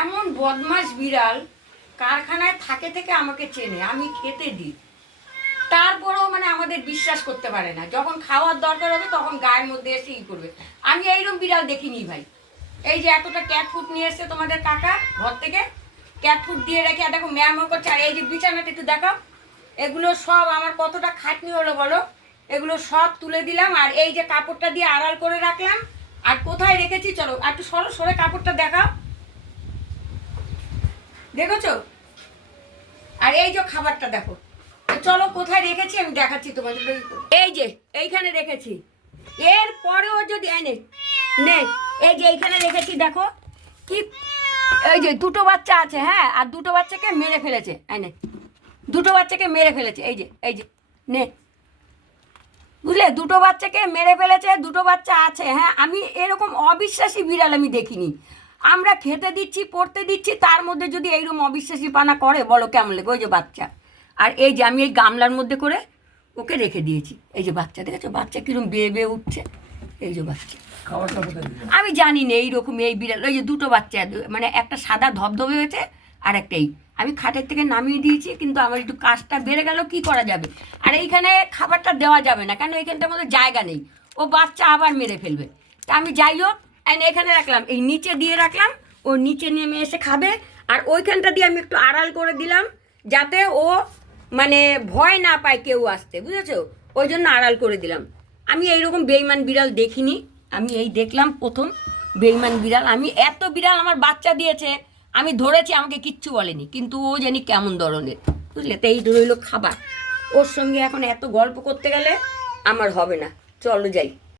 এমন বদমাস বিড়াল কারখানায় থাকে থেকে আমাকে চেনে, আমি খেতে দিই, তারপরেও মানে আমাদের বিশ্বাস করতে পারে না। যখন খাওয়ার দরকার হবে তখন গায়ের মধ্যে এসে ই করবে। আমি এইরকম বিড়াল দেখিনি ভাই। এই যে এতটা ক্যাট ফুড নিয়ে এসছে তোমাদের কাকা ঘর থেকে, ক্যাট ফুড দিয়ে রেখে দেখো ম্যামও করছে। আর এই যে বিছানাটা একটু দেখাও, এগুলো সব আমার কতটা খাটনি হলো বলো। এগুলো সব তুলে দিলাম, আর এই যে কাপড়টা দিয়ে আড়াল করে রাখলাম। আর কোথায় রেখেছি চলো একটু সরো, সরে কাপড়টা দেখাও, দেখেছো? আর এই যে খাবারটা দেখো, চলো কোথায় রেখেছি আমি দেখাচ্ছি তোমাদের। এই যে এইখানে রেখেছি, এর পরেও যদি এনে নে, এই যে এইখানে রেখেছি দেখো কি। এই যে দুটো বাচ্চা আছে, হ্যাঁ, আর দুটো বাচ্চাকে মেরে ফেলেছে, এনে দুটো বাচ্চাকে মেরে ফেলেছে। এই যে নে, বুঝলে, দুটো বাচ্চাকে মেরে ফেলেছে, দুটো বাচ্চা আছে। হ্যাঁ, আমি এরকম অবিশ্বাসী বিড়াল আমি দেখিনি। আমরা খেতে দিচ্ছি, পড়তে দিচ্ছি, তার মধ্যে যদি এইরকম অবিশ্বাসী পানা করে বলো কেমন লাগে? ওই যে বাচ্চা, আর এই যে আমি এই গামলার মধ্যে করে ওকে রেখে দিয়েছি। এই যে বাচ্চা, দেখেছো বাচ্চা কিরকম বেয়ে বেয়ে উঠছে? এই যে বাচ্চা, আমি জানি না এইরকম এই বিড়াল। ওই যে দুটো বাচ্চা, মানে একটা সাদা ধবধবে হয়েছে আর একটা এই, আমি খাটের থেকে নামিয়ে দিয়েছি, কিন্তু আমার একটু কাজটা বেড়ে গেল, কি করা যাবে। আর এইখানে খাবারটা দেওয়া যাবে না, কেন এইখানটার মধ্যে জায়গা নেই, ও বাচ্চা আবার মেরে ফেলবে। তা আমি যাই হোক এখানে রাখলাম, এই নিচে দিয়ে রাখলাম, ও নিচে নেমে এসে খাবে। আর ওইখানটা দিয়ে আমি একটু আড়াল করে দিলাম, যাতে ও মানে ভয় না পায় কেউ আসতে, বুঝেছো? ওই জন্য আড়াল করে দিলাম। আমি এইরকম বেইমান বিড়াল দেখিনি, আমি এই দেখলাম প্রথম বেইমান বিড়াল। আমি এত বিড়াল আমার বাচ্চা দিয়েছে, আমি ধরেছি, আমাকে কিচ্ছু বলেনি, কিন্তু ও জানি কেমন ধরনের, বুঝলে? তো এই রইল খাবার। ওর সঙ্গে এখন এত গল্প করতে গেলে আমার হবে না, চলো যাই।